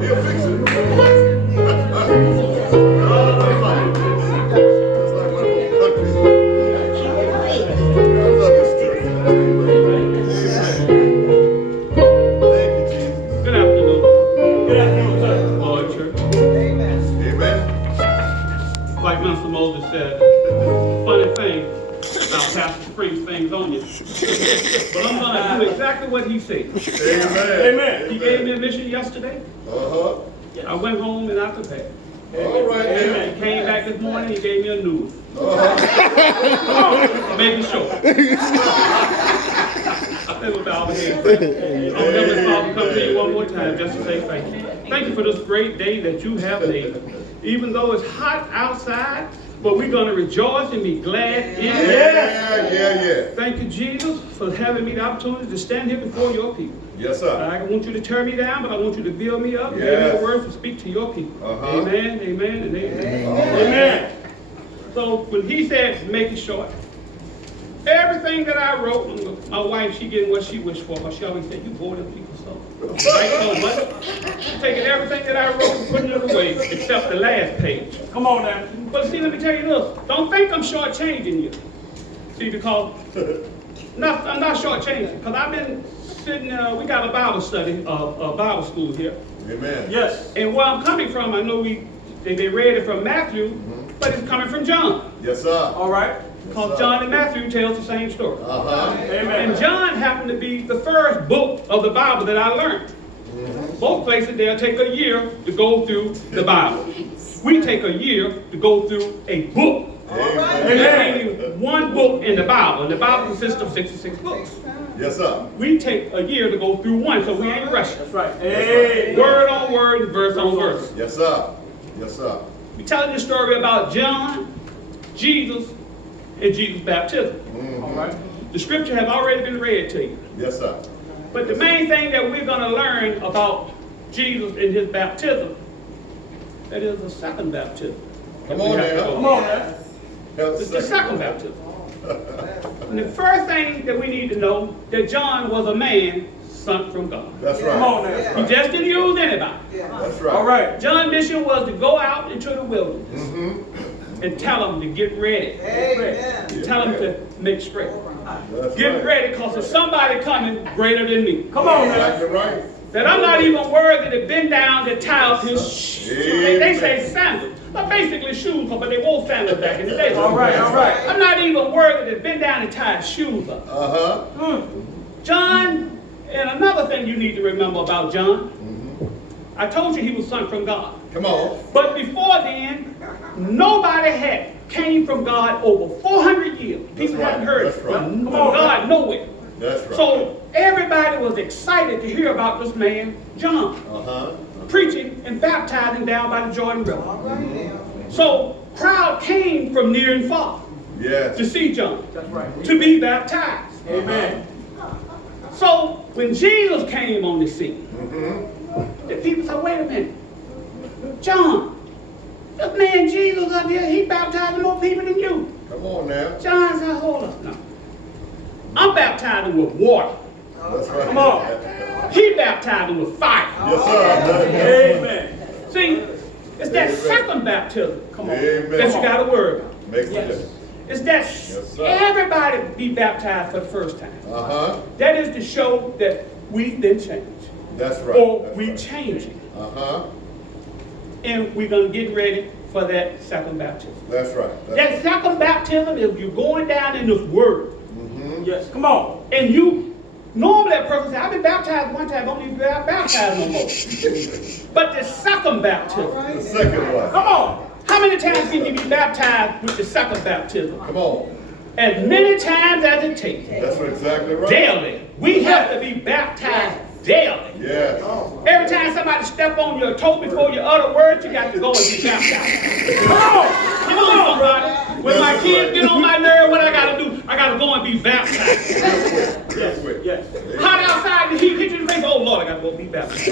He'll fix it. Like Minister Moses said, funny thing about Pastor Spring's things on you. But I'm going to do exactly what he said. Amen. He gave me a mission yesterday. Uh-huh. I went home and I prepared. All right, He came back this morning, he gave me a new one. Making sure. Let me bow my head. Oh, Heavenly Father, come to you one more time just to say thank you. Thank you for this great day that you have made. Even though it's hot outside, but we're going to rejoice and be glad in it. Yeah. Thank you, Jesus, for having me the opportunity to stand here before your people. Yes, sir. I want you to tear me down, but I want you to build me up. Yes. Give me the words to speak to your people. Amen, amen, and amen. Amen. So when he said, make it short, everything that I wrote, my wife, she getting what she wished for. But she always said, you bore them people so. Right, so much. She's taking everything that I wrote and putting it away, except the last page. Come on now. But see, let me tell you this. Don't think I'm shortchanging you. See, because I'm not shortchanging. Because I've been sitting, we got a Bible study, a Bible school here. Amen. Yes. And where I'm coming from, I know they read it from Matthew, but it's coming from John. Yes, sir. All right? Because John and Matthew tells the same story. Amen. And John happened to be the first book of the Bible that I learned. Both places, they'll take a year to go through the Bible. We take a year to go through a book. There's only one book in the Bible, and the Bible consists of 66 books. Yes, sir. We take a year to go through one, so we ain't rushing. That's right. Hey. Word on word and verse on verse. Yes, sir. Yes, sir. We're telling the story about John, Jesus, and Jesus' baptism. All right. The scripture has already been read to you. Yes, sir. But the main thing that we're going to learn about Jesus and his baptism, that is the second baptism. Come on now. Come on now. It's The second baptism. And the first thing that we need to know, that John was a man sent from God. That's right. Come on now. He just didn't use anybody. That's right. All right. John's mission was to go out into the wilderness and tell them to get ready. Amen. Tell them to make straight. That's Get right. ready, because there's somebody coming greater than me. Come on now. Exactly right. That I'm not even worthy to bend down to tie up his shoes. They say sandals. But basically shoes, but they wore sandals back in the day. All right. I'm not even worthy to bend down and tie his shoes up. John, and another thing you need to remember about John, I told you he was sent from God. Come on. But before then, nobody had came from God over 400 years. People hadn't heard from God nowhere. That's right. So everybody was excited to hear about this man, John, preaching and baptizing down by the Jordan River. So crowd came from near and far to see John, to be baptized. Amen. So when Jesus came on the scene, the people said, wait a minute, John, this man Jesus up here, he baptizing more people than you. Come on now. John said, hold up now. I'm baptizing with water. That's right. Come on. He baptizing with fire. Yes, sir. Amen. See, it's that second baptism. Come on. Amen. That you got to worry about. Makes a difference. It's that sir. everybody be baptized for the first time. That is to show that we've been changed. That's right. Or That's we right. changing. And we're going to get ready for that second baptism. That's right. That second baptism is you going down in this word. Yes, come on. And you, normally a person says, I've been baptized one time, don't even be baptized no more. But the second baptism. The second one. Come on. How many times can you be baptized with the second baptism? Come on. As many times as it takes. That's exactly right. Daily. We have to be baptized daily. Yes. Every time somebody step on your toe before you utter words, you got to go and be baptized. Come on. Come on, somebody. When my kids get on my nerve, what I got to do? I got to go and be baptized. Yes. Hot outside, the heat hit you in the face. Oh, Lord, I got to go be baptized.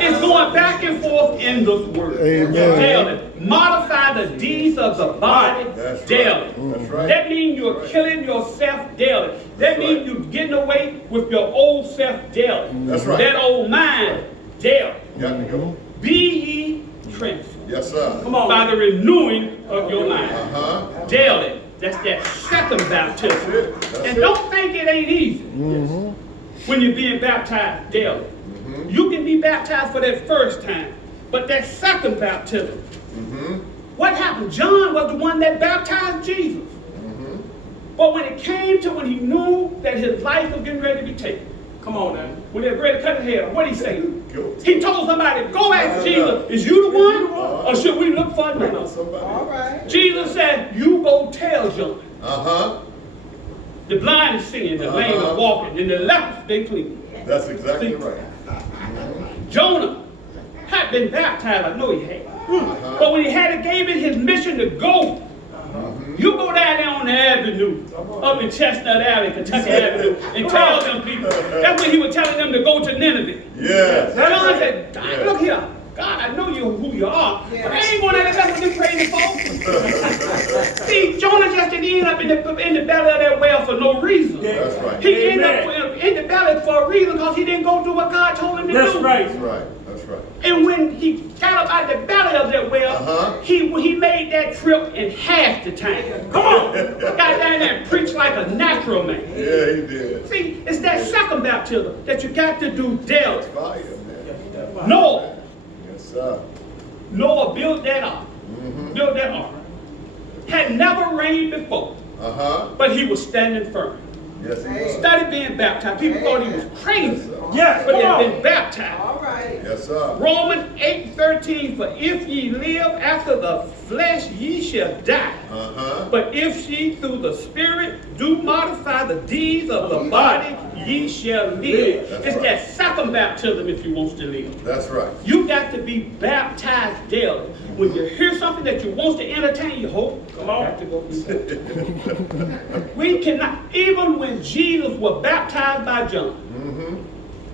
It's going back and forth in this word. Amen. Daily. Modify the deeds of the body That's right. daily. That's right. That means you're killing yourself daily. That means right. you're getting away with your old self daily. That's right. That old mind daily. Got to go. Be ye transformed Yes, sir. Come on. by the renewing of your mind. Uh-huh. Daily. That's that second baptism. That's it. That's And it. don't think it ain't easy when you're being baptized daily. You can be baptized for that first time, but that second baptism, what happened? John was the one that baptized Jesus. But when it came to when he knew that his life was getting ready to be taken, Come on now. when they were ready to cut his head, what did he say? Go. He told somebody, go ask Jesus, is you the one or should we look for another? Somebody. Jesus said, you go tell John. Uh-huh. The blind is seeing, the lame are walking, and the lepers they clean. That's exactly right. Jonah had been baptized, I know he had. But when he had gave it his mission to go, you go down there on the avenue, up in Chestnut Alley, Kentucky Avenue, and tell them people. That's when he was telling them to go to Nineveh. Yes. John said, God, look here. God, I know you who you are, but I ain't going to let that you crazy folks. See, Jonah just didn't end up in the belly of that well for no reason. That's right. He ended up in the belly for a reason because he didn't go do what God told him to That's do. right. That's right. That's right. And when he got up out of the belly of that well, he made that trip in half the time. Come on. Got down there and preached like a natural man. Yeah, he did. See, it's that second baptism that you got to do daily. Fire, man. Noah. Yes, sir. Noah built that ark. Built that ark. Had never rained before, Uh-huh. but he was standing firm. Yes, he was. Started being baptized. People thought he was crazy, Yes, but he come had been on. baptized. Yes, sir. Romans 8:13, for if ye live after the flesh, ye shall die. Uh-huh. But if ye through the Spirit do modify the deeds of the body, ye shall live. That's It's right. that second baptism if you want to live. That's right. You got to be baptized daily. When you hear something that you want to entertain, you hope, come on, got to go be baptized. We cannot, even when Jesus was baptized by John,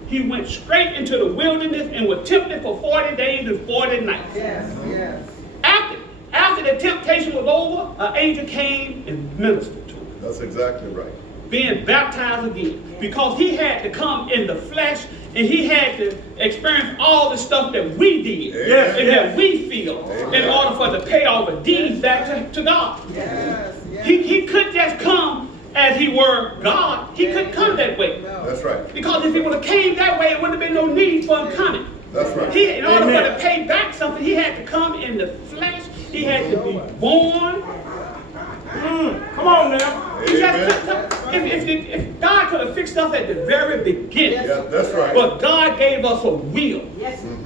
he went straight into the wilderness and was tempted for 40 days and 40 nights. After the temptation was over, an angel came and ministered to him, That's exactly right. being baptized again, because he had to come in the flesh and he had to experience all the stuff that we did Yes, and yes. that we feel in order for to pay all the deeds back to God. He couldn't just come as he were God. He couldn't come that way. That's right. Because if he would have came that way, it wouldn't have been no need for him coming. That's right. In order for Amen. to pay back something, he had to come in the flesh. He had to be born. Come on now. He just Amen. couldn't- if God could have fixed us at the very beginning, Yeah, that's right. but God gave us a will.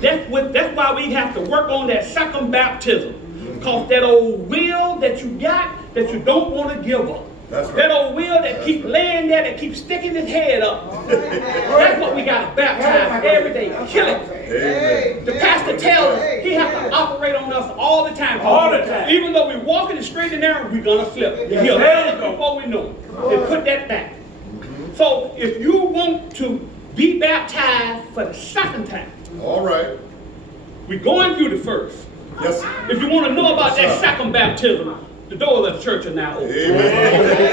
That's why we have to work on that second baptism. Because that old will that you got, that you don't want to give up. That's right. That old will that That's keep right. laying there, that keeps sticking his head up. That's what we got to baptize every day. Kill it. Amen. The pastor tells us he has to operate on us all the time. All the time. Even though we're walking straight and narrow, we're going to flip. Yes, He'll there you let us go. before we know it. And put that back. So if you want to be baptized for the second time, All right. we're going through the first. Yes. If you want to know about that second baptism, the doors of the church are now open. Amen.